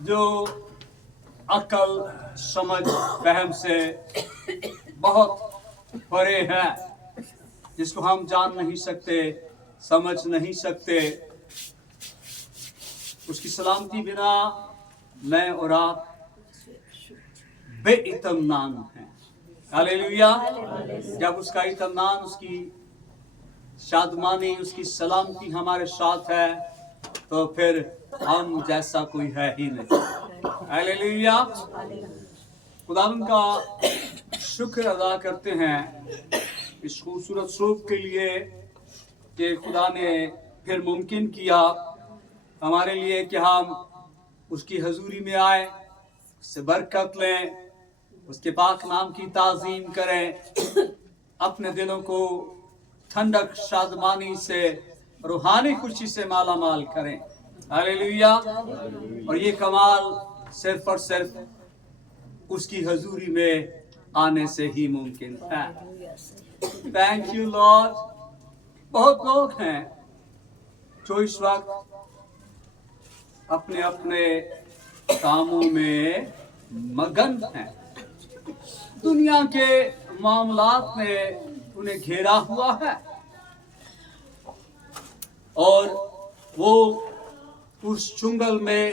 जो अकल समझ फहम से बहुत परे है, जिसको हम जान नहीं सकते, समझ नहीं सकते, उसकी सलामती बिना मैं और आप बेइत्मीनान हैं। हालेलुया। जब उसका इत्मीनान, उसकी शादमानी, उसकी सलामती हमारे साथ है, तो फिर हम जैसा कोई है ही नहीं। हालेलुया। खुदावंद का शुक्र अदा करते हैं इस खूबसूरत सुबह के लिए कि खुदा ने फिर मुमकिन किया हमारे लिए कि हम उसकी हजूरी में आए, उससे बरकत लें, उसके पाक नाम की ताज़ीम करें, अपने दिलों को ठंडक शादमानी से, रूहानी खुशी से माला माल करें। हालेलुया। और ये कमाल सिर्फ और सिर्फ उसकी हजूरी में आने से ही मुमकिन है। Thank you Lord. बहुत लोग हैं जो इस वक्त अपने अपने कामों में मगन हैं। दुनिया के मामलात ने उन्हें घेरा हुआ है और वो उस चुंगल में,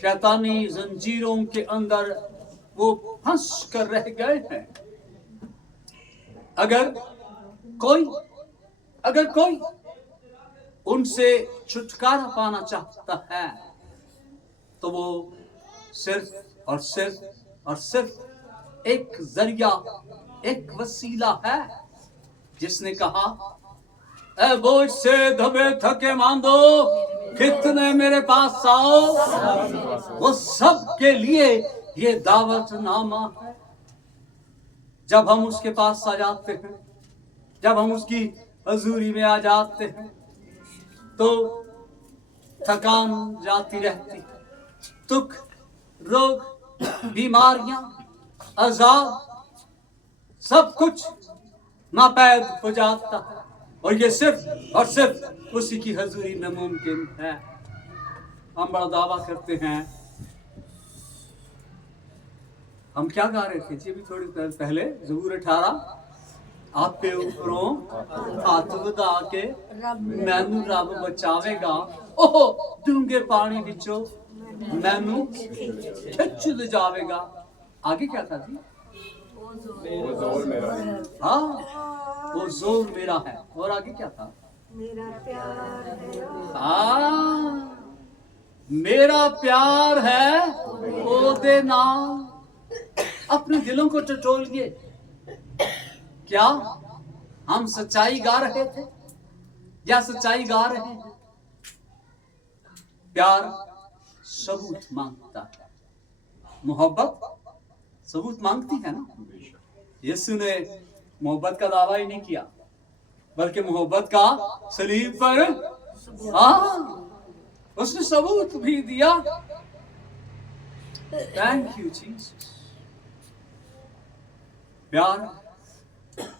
शैतानी जंजीरों के अंदर वो फंस कर रह गए हैं। अगर कोई उनसे छुटकारा पाना चाहता है तो वो सिर्फ और सिर्फ एक जरिया, एक वसीला है, जिसने कहा, ऐ बोझ से दबे थके मांदो, कितने मेरे पास आओ। वो सब के लिए ये दावतनामा है। जब हम उसके पास आ जाते हैं, जब हम उसकी हजूरी में आ जाते हैं, तो थकान जाती रहती है, दुख, रोग, बीमारियां, अजाब, सब कुछ नापैद हो जाता है। और ये सिर्फ और सिर्फ उसी की हजूरी में मुमकिन है। हम बड़ा दावा करते हैं। हम क्या गा रहे थे जी अभी थोड़ी देर पहले? ज़बूर 18, आपे ऊपरों हाथ वधा के मैनू रब बचावेगा, ओह डूंगे पानी विचों मैनू खिच ले जावेगा। आगे क्या था जी? वो जोर मेरा है। हाँ, वो जोर मेरा है। और आगे क्या था? मेरा प्यार है। हाँ, मेरा प्यार है ओदे नाल। अपने दिलों को टटोलिए। क्या हम सच्चाई गा रहे थे या सच्चाई गा रहे हैं? प्यार सबूत मांगता है, मोहब्बत सबूत मांगती है ना। यीशु ने मोहब्बत का दावा ही नहीं किया, बल्कि मोहब्बत का सलीब पर उसने सबूत भी दिया। Thank you Jesus. प्यार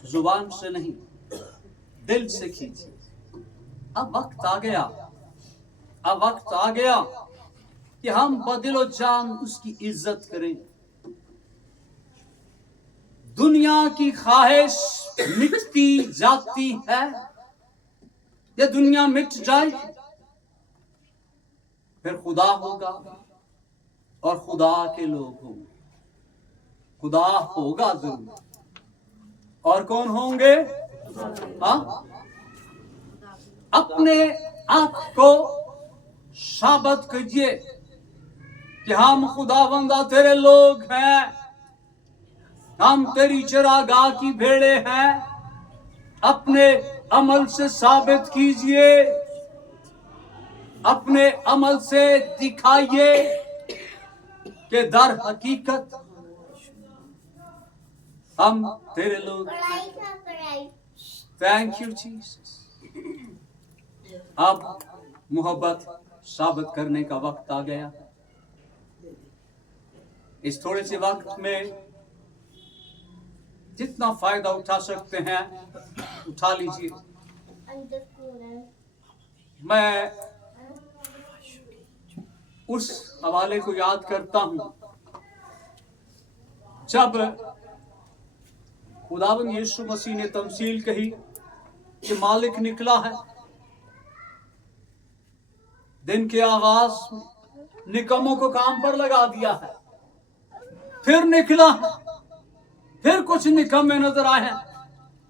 जुबान से नहीं, दिल से कीजिए। अब वक्त आ गया कि हम बदिलो जान उसकी इज्जत करें। दुनिया की ख्वाहिश मिटती जाती है, ये दुनिया मिट जाए, फिर खुदा होगा और खुदा के लोग होंगे। खुदा होगा जरूर, और कौन होंगे? हाँ, अपने आप को साबित कीजिए कि हम खुदावंदा तेरे लोग हैं, हम तेरी चरागाह की भेड़े हैं। अपने अमल से साबित कीजिए, अपने अमल से दिखाइए कि दर हकीकत हम तेरे लोग। Thank you Jesus. अब मोहब्बत साबित करने का वक्त आ गया। इस थोड़े से वक्त में जितना फायदा उठा सकते हैं उठा लीजिए। मैं उस हवाले को याद करता हूं जब खुदावंद यीशु मसीह ने तमसील कही कि मालिक निकला है, दिन के आगाज में निकम्मों को काम पर लगा दिया है, फिर निकला है, फिर कुछ निकम्मे नजर आए हैं,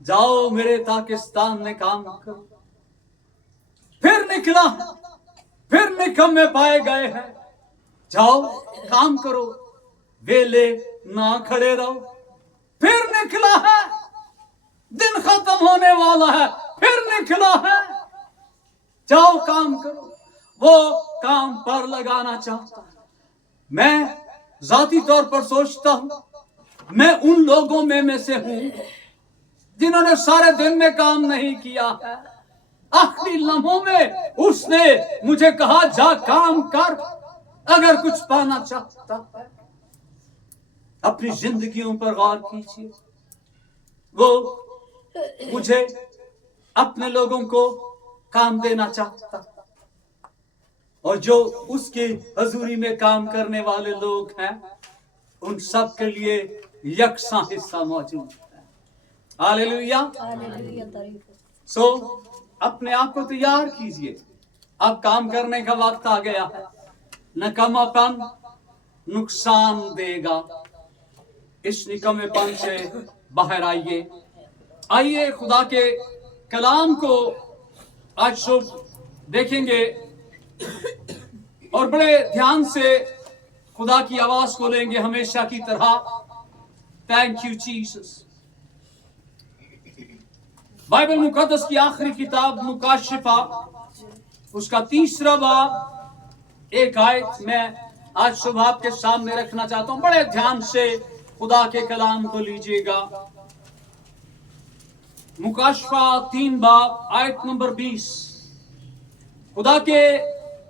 जाओ मेरे ताकिस्तान में काम करो। फिर निकला है, फिर निकम्मे पाए गए हैं, जाओ काम करो, वेले ना खड़े रहो। फिर निकला है, दिन खत्म होने वाला है, फिर निकला है, जाओ काम करो। वो काम पर लगाना चाहता है। मैं जाती तौर पर सोचता हूं, मैं उन लोगों में से हूं जिन्होंने सारे दिन में काम नहीं किया है। आखिरी लम्हों में उसने मुझे कहा, जा काम कर, अगर कुछ पाना चाहता है। अपनी जिंदगियों पर गौर कीजिए। वो मुझे अपने लोगों को काम देना चाहता है, और जो उसके हजूरी में काम करने वाले लोग हैं, उन सब के लिए यकसा हिस्सा मौजूद है। हालेलुया। सो अपने आप को तैयार कीजिए, अब काम करने का वक्त आ गया है। नकामापन नुकसान देगा, इस निकम्मेपन से बाहर आइए। आइए खुदा के कलाम को आज शुभ देखेंगे और बड़े ध्यान से खुदा की आवाज को लेंगे, हमेशा की तरह। Thank you Jesus. बाइबल मुकद्दस की आखिरी किताब मुकाशिफा, उसका 3रा बाब, एक आयत मैं आज सुबह आपके सामने रखना चाहता हूं। बड़े ध्यान से खुदा के कलाम को लीजिएगा। मुकाशिफा 3 बाब आयत नंबर 20। खुदा के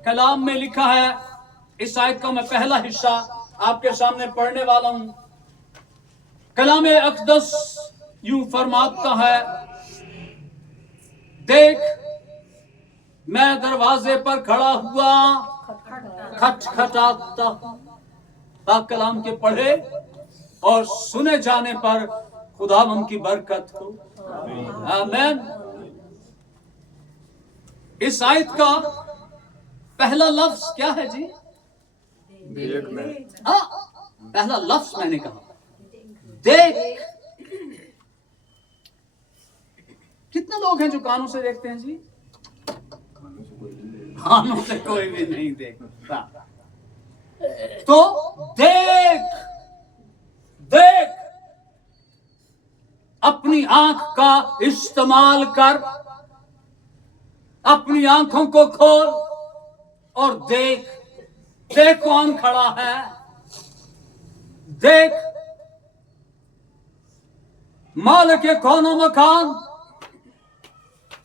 कलाम में लिखा है, इस आयत का मैं पहला हिस्सा आपके सामने पढ़ने वाला हूं। कलाम अक़दस यूं फरमाता है, देख मैं दरवाजे पर खड़ा हुआ खटखटाता हूं। पाक कलाम के पढ़े और सुने जाने पर खुदावंद की बरकत हो। आमीन। इस आयत का पहला लफ्ज क्या है जी? पहला लफ्ज मैंने कहा देख। कितने लोग हैं जो कानों से देखते हैं जी? कानों से कोई भी नहीं देखता। तो देख, देख, अपनी आंख का इस्तेमाल कर, अपनी आंखों को खोल और देख। देख कौन खड़ा है, देख मालिक कौनो मकान,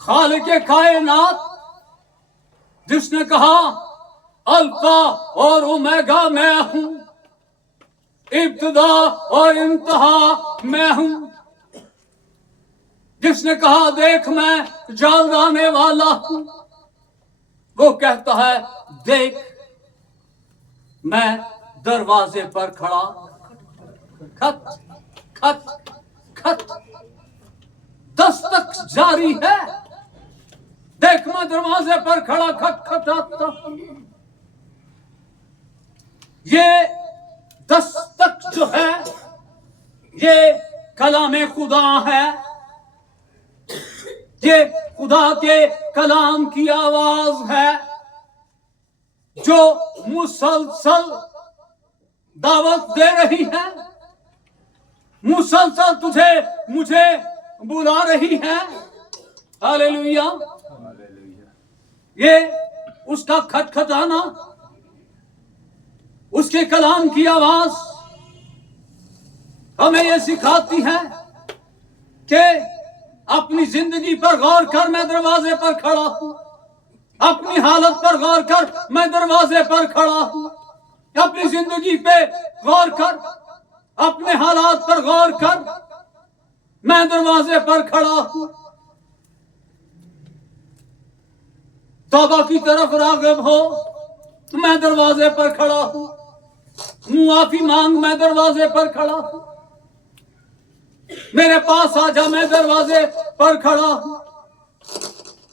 खालिक कायनात, जिसने कहा अल्फा और ओमेगा मैं हूं, इब्तिदा और इंतहा मैं हूं, जिसने कहा देख मैं जालदाने वाला हूं, वो कहता है देख मैं दरवाजे पर खड़ा, खट खट खट, दस्तक जारी है। देख मैं दरवाजे पर खड़ा खटखटाता हूं। ये दस्तक जो है, ये कलाम खुदा है। ये खुदा के कलाम की आवाज है जो मुसलसल दावत दे रही है, मुसलसल तुझे मुझे बुला रही है। हालेलुया। ये उसका खटखटाना, उसके कलाम की आवाज हमें ये सिखाती है कि अपनी जिंदगी पर गौर कर, मैं दरवाजे पर खड़ा हूं। अपनी हालत पर गौर कर, मैं दरवाजे पर खड़ा हूं। अपनी जिंदगी पे गौर कर, अपने हालात पर गौर कर, मैं दरवाजे पर खड़ा हूं। तौबा की तरफ राग़िब हो, मैं दरवाजे पर खड़ा हूं, मुआफी मांग, मैं दरवाजे पर खड़ा हूं, मेरे पास आ जा, मैं दरवाजे पर खड़ा हूं,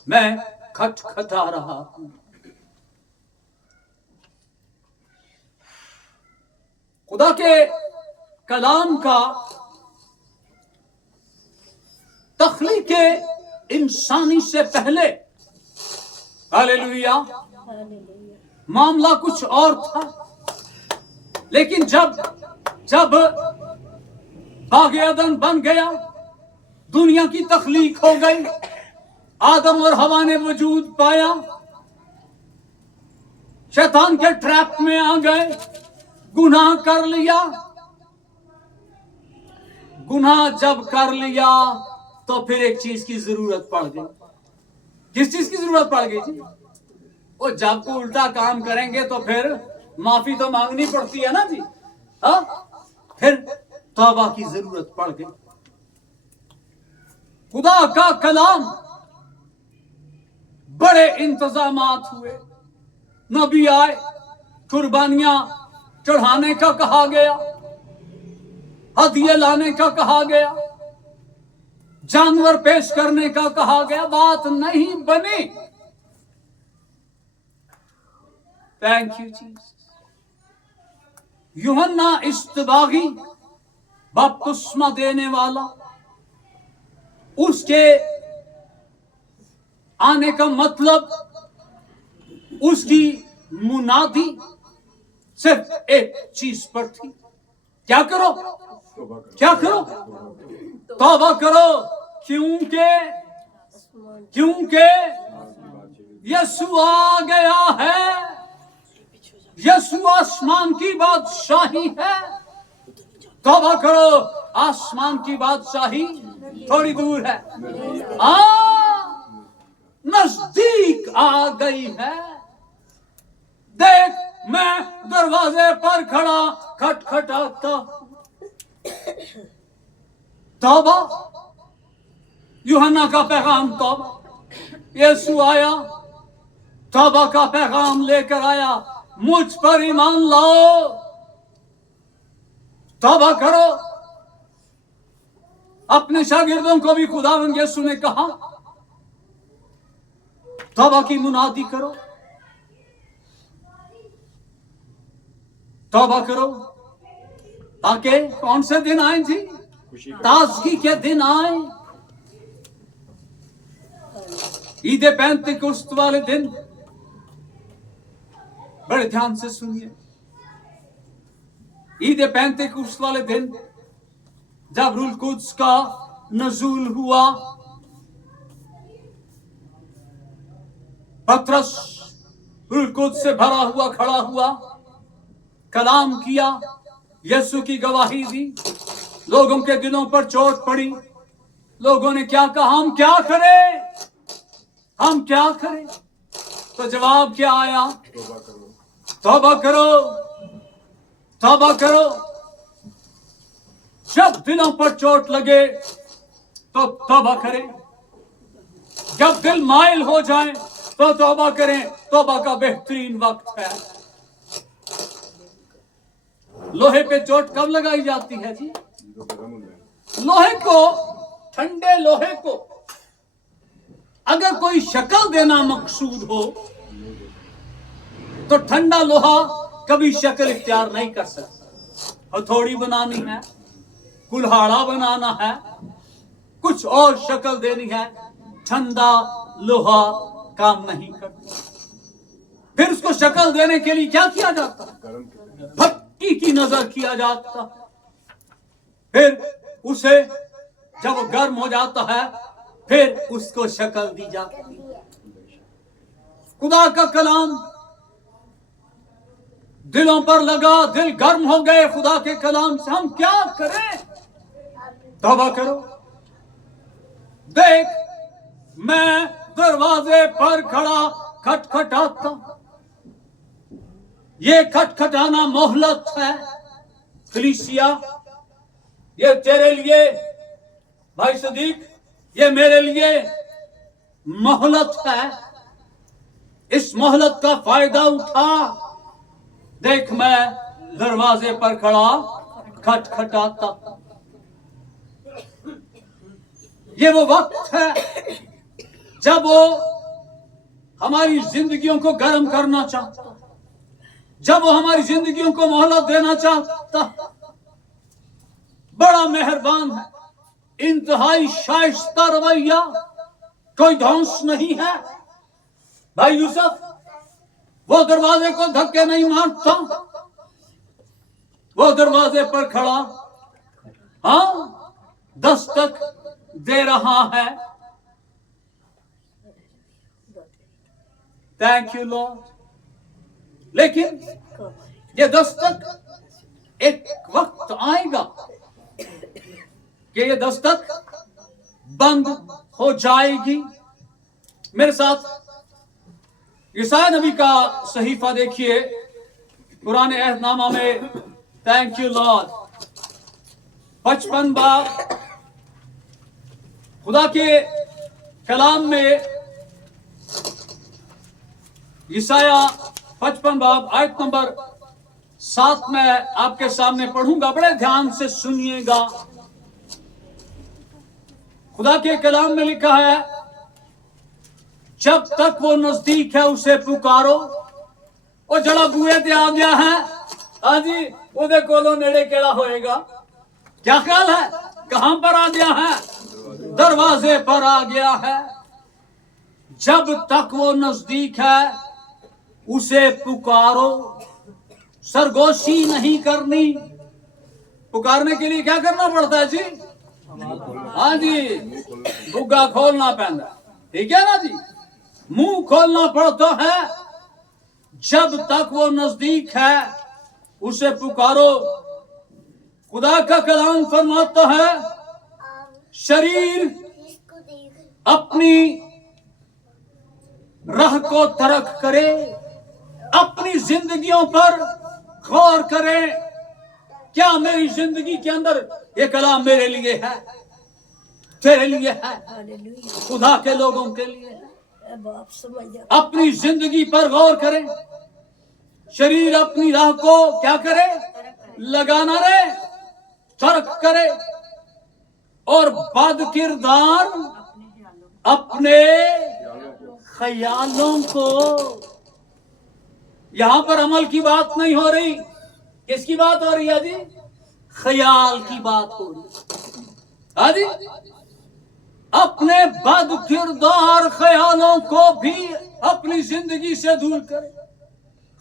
मैं खटखटा रहा हूं। खुदा के कलाम का तख्लीक इंसानी से पहले, हालेलुया, मामला कुछ और था। लेकिन जब बाग़ अदन बन गया, दुनिया की तख्लीक हो गई, आदम और हवा ने वजूद पाया, शैतान के ट्रैप में आ गए, गुनाह कर लिया। गुनाह जब कर लिया तो फिर एक चीज की जरूरत पड़ गई। किस चीज की जरूरत पड़ गई जी? वो जब को उल्टा काम करेंगे तो फिर माफी तो मांगनी पड़ती है ना जी। हाँ, फिर तौबा की जरूरत पड़ गई। खुदा का कलाम, बड़े इंतजामात हुए, नबी आए, कुर्बानियां चढ़ाने का कहा गया, हदिये लाने का कहा गया, जानवर पेश करने का कहा गया, बात नहीं बनी। Thank you Jesus. यूहन्ना इस्तबागी, बपतिस्मा देने वाला, उसके आने का मतलब, उसकी मुनादी सिर्फ एक चीज पर थी, क्या करो, क्या करो, तौबा करो, क्योंकि यीशु आ गया है, यीशु आसमान की बादशाही है। तौबा करो, आसमान की बादशाही थोड़ी दूर है, नजदीक आ गई है। देख, मैं दरवाजे पर खड़ा खटखटाता। तौबा, यूहन्ना का पैगाम तौबा। यीशु आया, तौबा का पैगाम लेकर आया, मुझ पर ईमान लाओ, तौबा करो। अपने शागिर्दों को भी खुदावंद यीशु ने कहा, तौबा की मुनादी करो, तौबा करो, ताकि कौन से दिन आए जी? ताजगी के दिन आए, ईद पेंतिकुस्त वाले दिन। बड़े ध्यान से सुनिए, ईद पेंतिकुस्त वाले दिन जब रूह कुद्स का नज़ूल हुआ, पतरस रूह कुद्स से भरा हुआ खड़ा हुआ, कलाम किया, यीशु की गवाही दी, लोगों के दिलों पर चोट पड़ी। लोगों ने क्या कहा, हम क्या करें, हम क्या करें? तो जवाब क्या आया? तौबा करो, तौबा करो। जब दिलों पर चोट लगे तो तौबा करें, जब दिल माइल हो जाए तो तौबा करें। तौबा का बेहतरीन वक्त है। लोहे पे चोट कब लगाई जाती है जी? लोहे को, ठंडे लोहे को अगर कोई शक्ल देना मकसूद हो तो ठंडा लोहा कभी शक्ल इख्तियार नहीं कर सकता। हथौड़ी बनानी है, कुल्हाड़ा बनाना है, कुछ और शक्ल देनी है, ठंडा लोहा काम नहीं करता। फिर उसको शक्ल देने के लिए क्या किया जाता? भट्टी की नजर किया जाता। फिर उसे जब वो गर्म हो जाता है, फिर उसको शक्ल दी जाती है। खुदा का कलाम दिलों पर लगा, दिल गर्म हो गए खुदा के कलाम से। हम क्या करें? तौबा करो। देख, मैं दरवाजे पर खड़ा खटखटाता। ये खटखटाना मोहलत है। कलीसिया, ये तेरे लिए भाई सदीक, ये मेरे लिए मोहलत है। इस मोहलत का फायदा उठा। देख, मैं दरवाजे पर खड़ा खटखटाता। ये वो वक्त है जब वो हमारी जिंदगियों को गर्म करना चाहता, जब वो हमारी जिंदगियों को मोहलत देना चाहता। बड़ा मेहरबान है, इंतहाई शाइस्ता रवैया, कोई ध्वंस नहीं है। भाई यूसुफ वो दरवाजे को धक्के नहीं मारता, वो दरवाजे पर खड़ा दस्तक दे रहा है। Thank you Lord. लेकिन ये दस्तक एक वक्त आएगा कि ये दस्तक बंद हो जाएगी। मेरे साथ यशायाह नबी का सहीफा देखिए, पुराने अहदनामा में। Thank you Lord. 55 बाब खुदा के कलाम में यशायाह 55 बाब आयत नंबर 7 में आपके सामने पढ़ूंगा। बड़े ध्यान से सुनिएगा। खुदा के कलाम में लिखा है, जब तक वो नजदीक है उसे पुकारो। और जड़ा बुए ते आ गया है, हाँ जी, उदे कोलों नेड़े केड़ा होएगा। क्या ख्याल है, कहां पर आ गया है? दरवाजे पर आ गया है। जब तक वो नजदीक है उसे पुकारो। सरगोशी नहीं करनी। पुकारने के लिए क्या करना पड़ता है जी? हाँ जी, बुग्गा खोलना पैंदा, ठीक है ना जी, मुंह खोलना पड़ता है। जब तक वो नजदीक है उसे पुकारो। खुदा का कलाम फरमाता है, शरीर अपनी राह को तर्क करे, अपनी जिंदगियों पर गौर करे। क्या मेरी जिंदगी के अंदर ये कलाम मेरे लिए है, तेरे लिए है, खुदा के लोगों के लिए है? अपनी जिंदगी पर गौर करें। शरीर अपनी राह को क्या करे? लगाना रहे, तर्क करे। और बद किरदार अपने ख्यालों को। यहां पर अमल की बात नहीं हो रही। किसकी बात हो रही है जी? ख्याल की बात हो रही है जी। अपने बद किरदार ख्यालों को भी अपनी जिंदगी से दूर करे।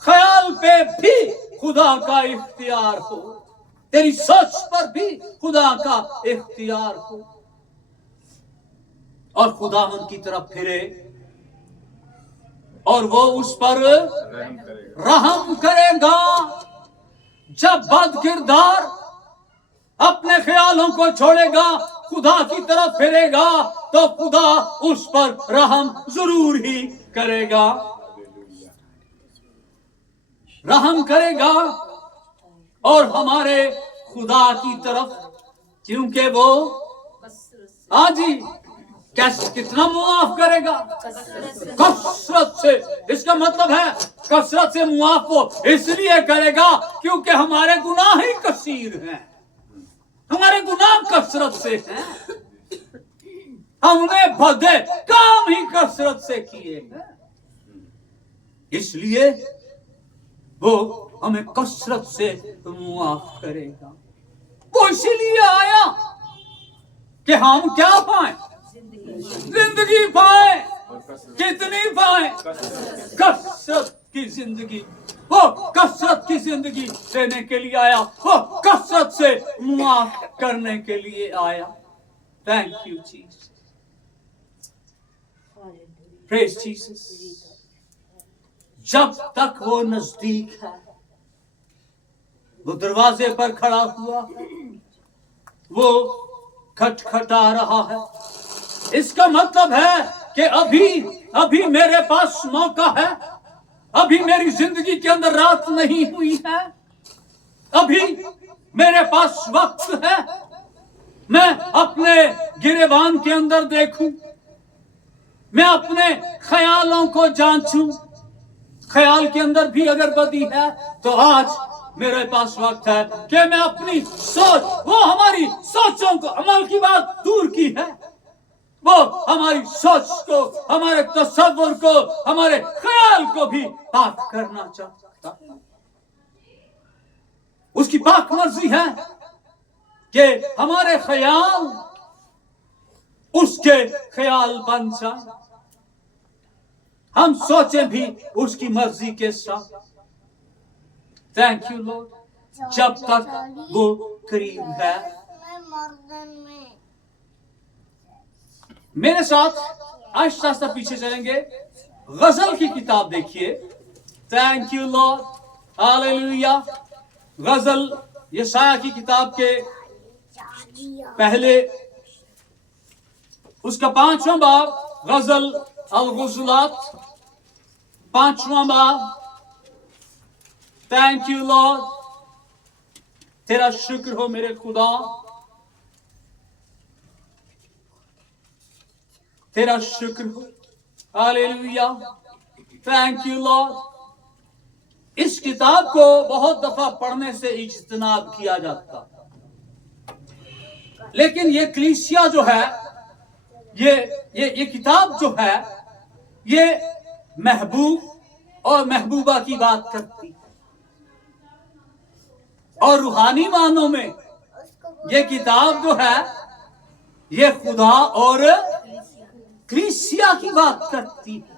ख्याल पे भी खुदा का इख्तियार हो, तेरी सोच पर भी खुदा का इख्तियार हो, और खुदा उनकी तरफ फिरे और वो उस पर रहम करेगा। जब बद किरदार अपने ख्यालों को छोड़ेगा, खुदा की तरफ फिरेगा, तो खुदा उस पर रहम जरूर ही करेगा, रहम करेगा। और हमारे खुदा की तरफ, क्योंकि वो आज ही कैसे कितना मुआफ करेगा? कसरत से। इसका मतलब है कसरत से मुआफ वो इसलिए करेगा क्योंकि हमारे गुनाह ही कसीर हैं, हमारे गुनाह कसरत से हैं, हमने भदे काम ही कसरत से किए हैं, इसलिए वो हमें कसरत से मुआफ करेगा। वो इसीलिए आया कि हम क्या पाए? जिंदगी पाए। कितनी पाए? कसरत की जिंदगी। वो कसरत की जिंदगी देने के लिए आया, वो कसरत से मुआफ करने के लिए आया। Thank you Jesus, praise Jesus. जब तक वो नजदीक है, वो दरवाजे पर खड़ा हुआ, वो खटखटा रहा है। इसका मतलब है कि अभी मेरे पास मौका है, अभी मेरी जिंदगी के अंदर रात नहीं हुई है, अभी मेरे पास वक्त है। मैं अपने गिरेबान के अंदर देखूं, मैं अपने ख्यालों को जांचूं, ख्याल के अंदर भी अगर बदी है, तो आज मेरे पास वक्त है कि मैं अपनी सोच, वो हमारी सोचों को, अमल की बात दूर की है, वो हमारी सोच को, हमारे तसव्वुर को, हमारे ख्याल को भी पाक करना चाहता। उसकी पाक मर्जी है कि हमारे ख्याल उसके ख्याल बन जाए, हम सोचें भी उसकी मर्जी के साथ। थैंक यू लॉर्ड, जब तक वो करीब है। मेरे साथ आहिस्ता आहिस्ता पीछे चलेंगे। गजल की किताब देखिए। Thank you Lord, hallelujah. गजल यशाया की किताब के पहले उसका 5वां बाब, गजल अल-गुज़लात, 5वां बाब। थैंक यू लॉर्ड, तेरा शुक्र हो मेरे खुदा, तेरा शुक्र हो, हालेलुया। Thank you Lord. इस किताब को बहुत दफा पढ़ने से इज्तनाब किया जाता, लेकिन ये कलीसिया जो है, ये किताब जो है, ये महबूब और महबूबा की बात करती है, और रूहानी मानों में ये किताब जो है, ये खुदा और कलीसिया की बात करती है।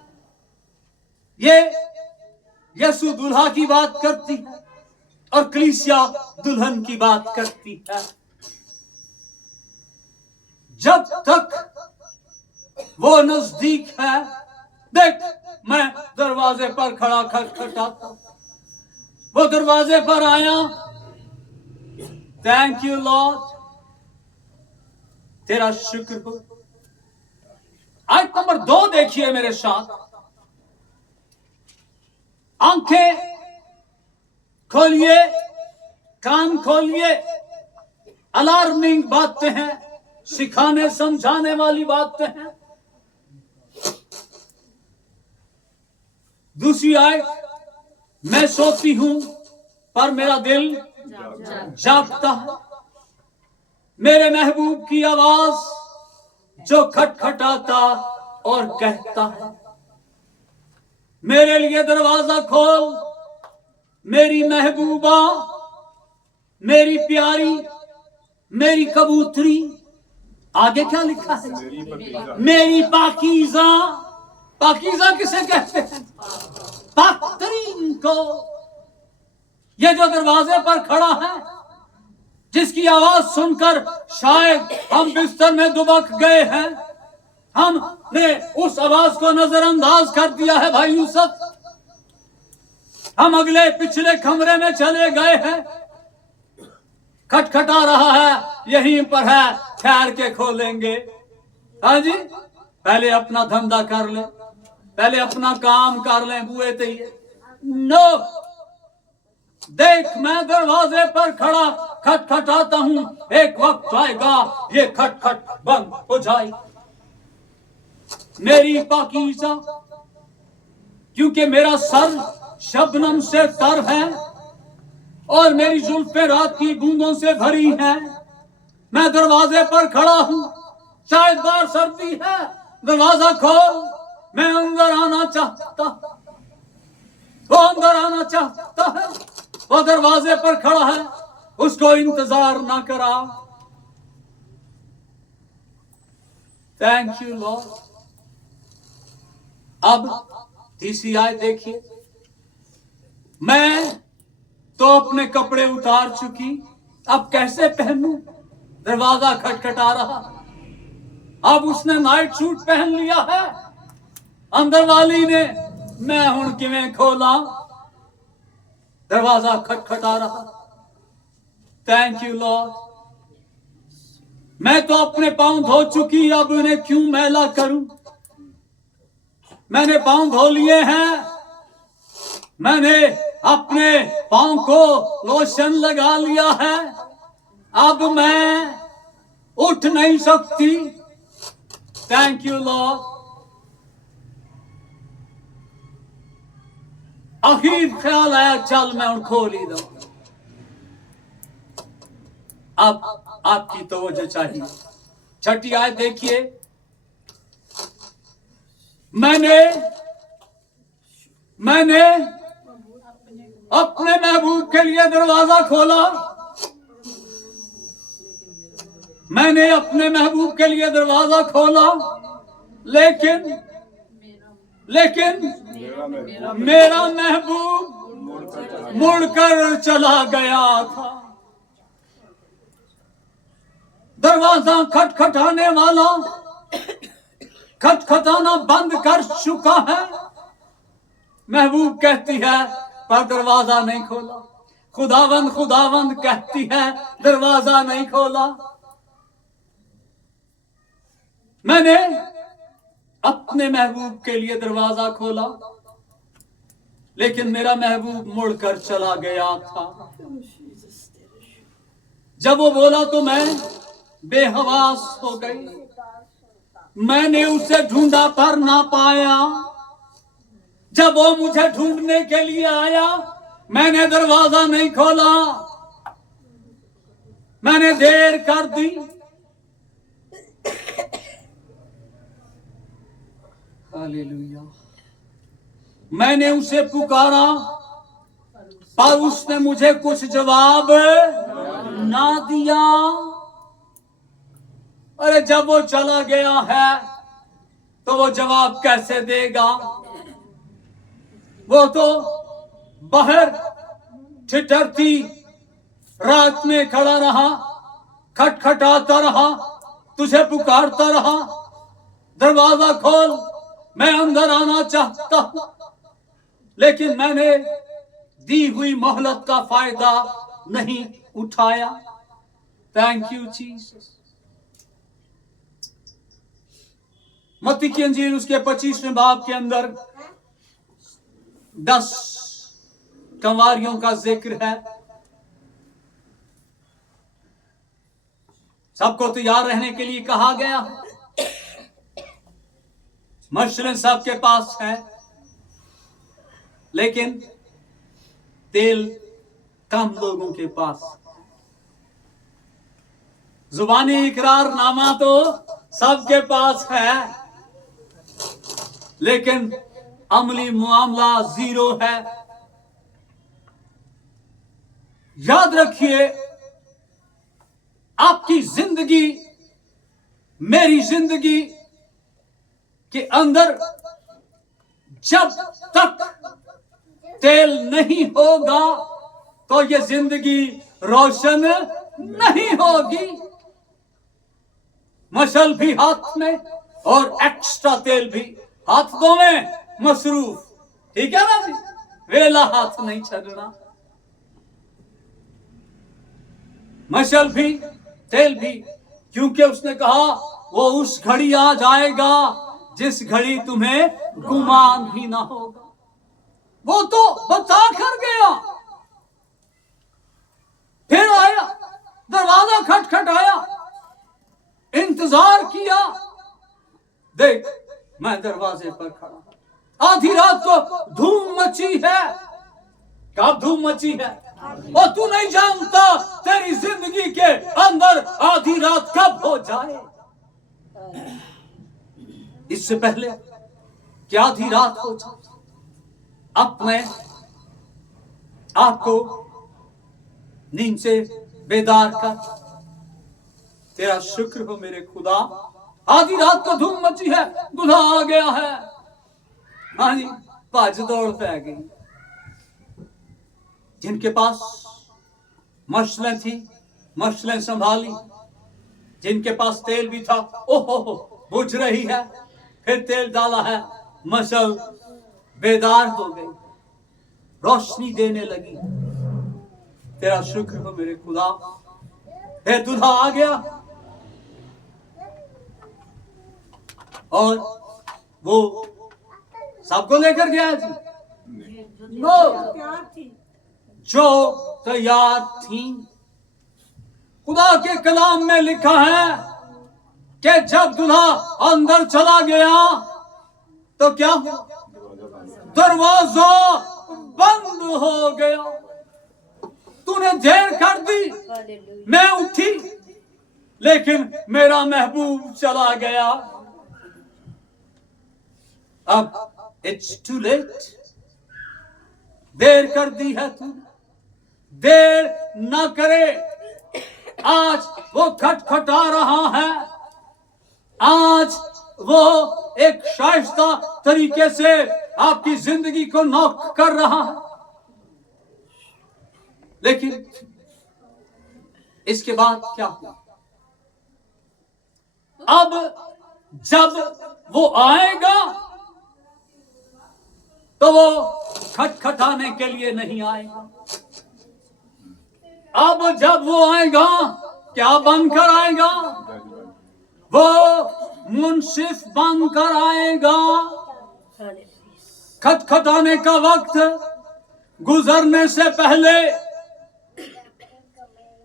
ये यसु दुल्हा की बात करती है और कलीसिया दुल्हन की बात करती है। जब तक वो नजदीक है, देख मैं दरवाजे पर खड़ा खटखटाता, वो दरवाजे पर आया। थैंक यू लॉर्ड, तेरा शुक्र हो। आयत नंबर 2 देखिए मेरे साथ। आंखें खोलिए, कान खोलिए, अलार्मिंग बातें हैं, सिखाने समझाने वाली बातें हैं। दूसरी आयत, मैं सोती हूं पर मेरा दिल जागता है, मेरे महबूब की आवाज जो खटखटाता और कहता है, मेरे लिए दरवाजा खोल मेरी महबूबा, मेरी प्यारी, मेरी कबूतरी। आगे क्या लिखा है? मेरी पाकीज़ा। पाकीज़ा किसे कहते हैं? पाकतरीन को। ये जो दरवाजे पर खड़ा है, जिसकी आवाज सुनकर शायद हम बिस्तर में दुबक गए हैं, हमने उस आवाज को नजरअंदाज कर दिया है। भाई यूसुफ, हम अगले पिछले कमरे में चले गए हैं। खटखटा रहा है, यहीं पर है, ठहर के खोलेंगे। हाँ जी, पहले अपना धंधा कर ले, पहले अपना काम कर लें। बुए तैये नो, देख मैं दरवाजे पर खड़ा खटखटाता हूं, एक वक्त आएगा ये खटखट बंद हो जाए। मेरी पाकीज़ा, क्योंकि मेरा सर शबनम से तर है और मेरी जुल्फें रात की बूंदों से भरी हैं। मैं दरवाजे पर खड़ा हूं, शायद बाहर सर्दी है, दरवाजा खोल, मैं अंदर आना चाहता। वो अंदर आना चाहता है, वो दरवाजे पर खड़ा है, उसको इंतजार ना करा। Thank you Lord. अब तीसरी आयत देखिए। मैं तो अपने कपड़े उतार चुकी, अब कैसे पहनूं? दरवाजा खटखटा रहा। अब उसने नाइट सूट पहन लिया है अंदर वाली ने, मैं हुण किवें खोला? दरवाजा खटखटा रहा। Thank you Lord. मैं तो अपने पांव धो चुकी, अब उन्हें क्यों मैला करूं? मैंने पांव धो लिए हैं, मैंने अपने पांव को लोशन लगा लिया है, अब मैं उठ नहीं सकती। Thank you Lord. आखिर ख्याल आया चल मैं उन खोल ही दूं। अब आपकी तवज्जो चाहिए। छठी आयत देखिए, मैंने अपने महबूब के लिए दरवाजा खोला। मैंने अपने महबूब के लिए दरवाजा खोला, लेकिन मेरा महबूब मुड़कर चला गया था। दरवाजा खटखटाने वाला खटखटाना बंद कर चुका है। महबूब कहती है पर दरवाजा नहीं खोला। खुदावंद कहती है दरवाजा नहीं खोला। मैंने अपने महबूब के लिए दरवाजा खोला, लेकिन मेरा महबूब मुड़कर चला गया था। जब वो बोला तो मैं बेहवास हो गई। मैंने उसे ढूंढा पर ना पाया। जब वो मुझे ढूंढने के लिए आया, मैंने दरवाजा नहीं खोला। मैंने देर कर दी। हालेलुया। मैंने उसे पुकारा पर उसने मुझे कुछ जवाब ना दिया। अरे जब वो चला गया है तो वो जवाब कैसे देगा? वो तो बाहर ठिठुरती रात में खड़ा रहा, खटखटाता रहा, तुझे पुकारता रहा, दरवाजा खोल, मैं अंदर आना चाहता हूं। लेकिन मैंने दी हुई मोहलत का फायदा नहीं उठाया। Thank you Jesus. मत्ती की अंजील उसके 25वें बाब के अंदर 10 कंवारियों का जिक्र है। सबको तैयार रहने के लिए कहा गया। मशलें सबके पास है, लेकिन तेल कम लोगों के पास। जुबानी इकरारनामा तो सबके पास है, लेकिन अमली मामला जीरो है। याद रखिए, आपकी जिंदगी, मेरी जिंदगी के अंदर जब तक तेल नहीं होगा तो ये जिंदगी रोशन नहीं होगी। मशल भी हाथ में और एक्स्ट्रा तेल भी हाथों में मसरूफ। ठीक है ना जी? वेला हाथ नहीं छड़ना। मशल भी तेल भी, क्योंकि उसने कहा वो उस घड़ी आ जाएगा जिस घड़ी तुम्हें गुमान भी ना होगा। वो तो बता कर गया। फिर आया, दरवाजा खटखटाया, इंतजार किया। देख, मैं दरवाजे पर खड़ा। आधी रात को धूम मची है। कब धूम मची है? और तू नहीं जानता तेरी जिंदगी के अंदर आधी रात कब हो जाए। इससे पहले कि आधी रात हो जाए, अपने आपको नींद से बेदार कर। तेरा शुक्र हो मेरे खुदा, आधी रात को धूम मची है, दूल्हा आ गया है। हाँ जी, भज दौड़ पै गई। जिनके पास मशलें थी, मशलें संभाली। जिनके पास तेल भी था, ओहो बुझ रही है, फिर तेल डाला है, मशल बेदार हो गई, रोशनी देने लगी। तेरा शुक्र हो मेरे खुदा। फिर दूल्हा आ गया और वो सबको लेकर गया जी। नो, जो तैयार थी। खुदा के कलाम में लिखा है कि जब दूल्हा अंदर चला गया तो क्या हुआ? दरवाजा बंद हो गया। तूने देर कर दी, मैं उठी, लेकिन मेरा महबूब चला गया। अब इट्स टू लेट, देर कर दी है तू, देर न करे। आज वो खटखटा रहा है, आज वो एक शाइस्ता तरीके से आपकी जिंदगी को नॉक कर रहा है। लेकिन इसके बाद क्या हुआ? अब जब वो आएगा तो वो खटखटाने के लिए नहीं आएगा। अब जब वो आएगा, क्या बनकर आएगा? वो मुंसिफ बनकर आएगा। खटखटाने का वक्त गुजरने से पहले,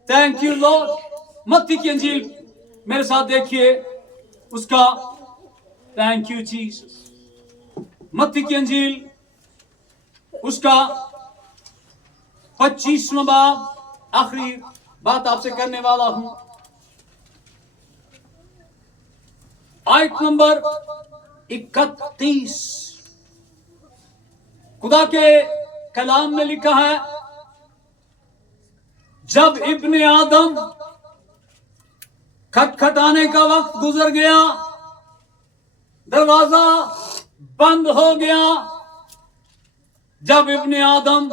थैंक यू लॉर्ड। मत्ती की इंजील मेरे साथ देखिए, उसका थैंक यू जीसस। मत्ती की इंजील उसका 25वां बाब, आखिरी बात आपसे करने वाला हूं। आयत नंबर 31, खुदा के कलाम में लिखा है, जब इब्ने आदम खटखटाने का वक्त गुजर गया, दरवाजा बंद हो गया, जब इब्ने आदम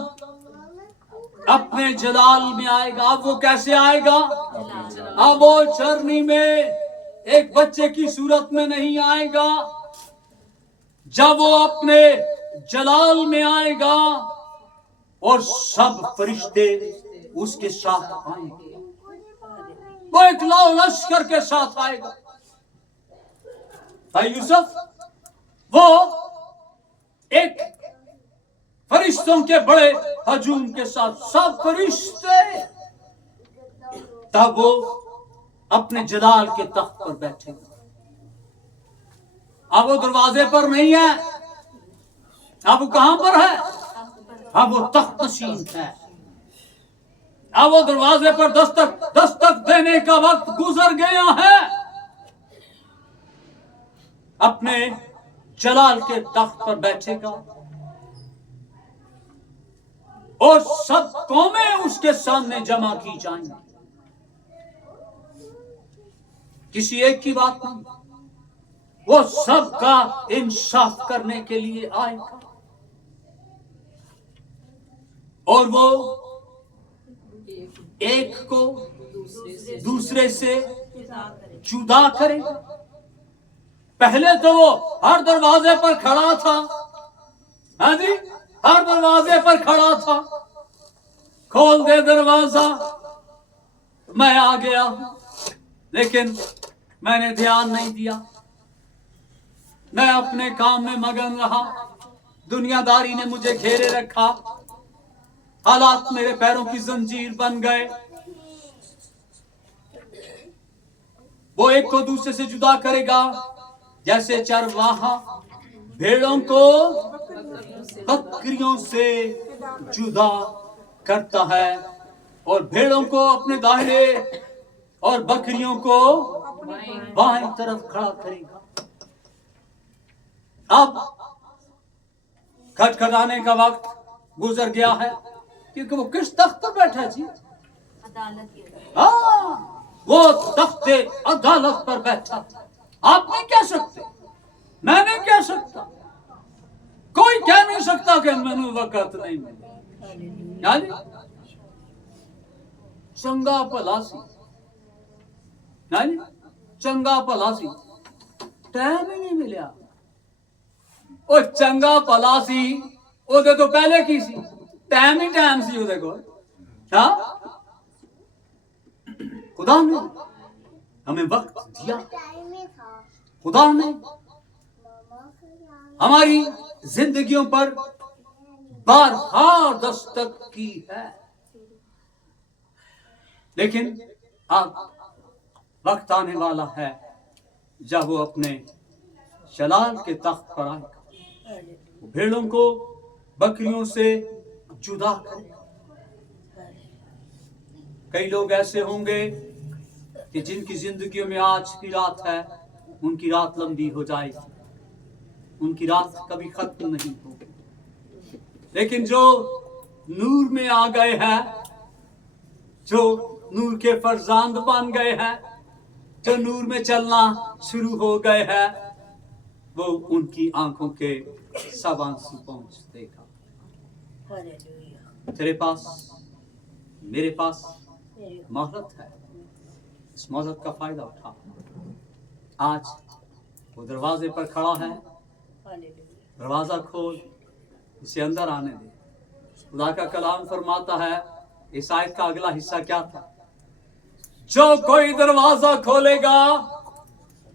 अपने जलाल में आएगा। अब वो कैसे आएगा? अब वो चरनी में एक बच्चे की सूरत में नहीं आएगा। जब वो अपने जलाल में आएगा और सब फरिश्ते उसके साथ आएंगे, वो एक लाओ लश्कर के साथ आएगा। भाई यूसुफ, वो एक फरिश्तों के बड़े हजूम के साथ, सब फरिश्ते, तब वो अपने जलाल के तख्त पर बैठेगा। अब वो दरवाजे पर नहीं है, अब वो कहां पर है? अब वो तख्त नशीन है। अब वो दरवाजे पर दस्तक देने का वक्त गुजर गया है। अपने जलाल के तख्त पर बैठेगा और सब कौमें उसके सामने जमा की जाएंगी। किसी एक की बात नहीं, वो सबका इंसाफ करने के लिए आएगा और वो एक को दूसरे से जुदा करेगा। पहले तो वो हर दरवाजे पर खड़ा था, हाँ जी, हर दरवाजे पर खड़ा था, खोल दे दरवाजा, मैं आ गया। लेकिन मैंने ध्यान नहीं दिया, मैं अपने काम में मगन रहा, दुनियादारी ने मुझे घेरे रखा, हालात मेरे पैरों की जंजीर बन गए। वो एक को दूसरे से जुदा करेगा, जैसे चरवाहा भेड़ों को बकरियों से जुदा करता है और भेड़ों को अपने दाहिने और बकरियों को बाएं तरफ खड़ा करेगा। अब खटखटाने का वक्त गुजर गया है, क्योंकि वो किस तख्त पर बैठा जी? हाँ, वो तख्ते अदालत पर बैठा। आप नहीं कह सकते, मैं नहीं कह सकता, कोई कह नहीं सकता कि मैंने वक्त नहीं मिला। यानी चंगा भलासी, यानी चंगा भलासी टाइम ही नहीं मिला। ਉਹ ਚੰਗਾ ਭਲਾ ਸੀ, ਉਹਦੇ ਤੋਂ ਪਹਿਲੇ ਕੀ ਸੀ? ਟਾਈਮ ਹੀ ਟਾਈਮ ਸੀ ਉਹਦੇ ਕੋਲ। हाँ, खुदा ने हमें वक्त दिया, खुदा ने हमारी जिंदगियों पर बारहा दस्तक की है। लेकिन अब वक्त आने वाला है जब वो अपने जलाल के तख्त पर आएगा, भेड़ों को बकरियों से जुदा करे। कई लोग ऐसे होंगे कि जिनकी जिंदगी में आज की रात है, उनकी रात लंबी हो जाएगी, उनकी रात कभी खत्म नहीं होगी। लेकिन जो नूर में आ गए हैं, जो नूर के फरजांद बन गए हैं, जो नूर में चलना शुरू हो गए हैं, वो उनकी आंखों के सब आंसू पहुंच देगा। तेरे पास, मेरे पास मोहलत है, इस मोहलत का फायदा उठा। आज वो दरवाजे पर खड़ा है, दरवाजा खोल, इसे अंदर आने दे। खुदा का कलाम फरमाता है, इस आयत का अगला हिस्सा क्या था? जो कोई दरवाजा खोलेगा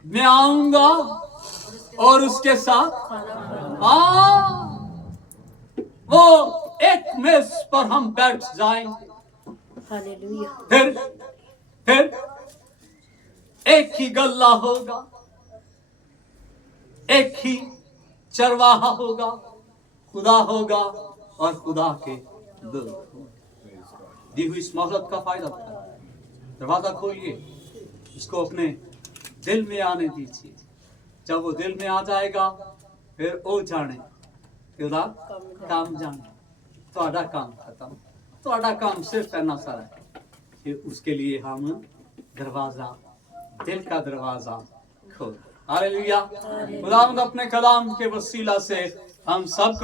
मैं आऊंगा और उसके साथ वो एक मेज पर हम बैठ जाएंगे। फिर एक ही गल्ला होगा, एक ही चरवाहा होगा, खुदा होगा और खुदा के लोग। दी हुई इस मोहलत का फायदा उठाइए। दरवाजा खोलिए, इसको अपने दिल में आने दीजिए। जब वो दिल में आ जाएगा, फिर ओ जाने खुदा काम जाने, ਤੁਹਾਡਾ काम खत्म। ਤੁਹਾਡਾ काम सिर्फ इतना सारा है कि उसके लिए हम दरवाजा, दिल का दरवाजा खोल। हालेलुया। खुदावंद अपने कलाम के वसीला से हम सबको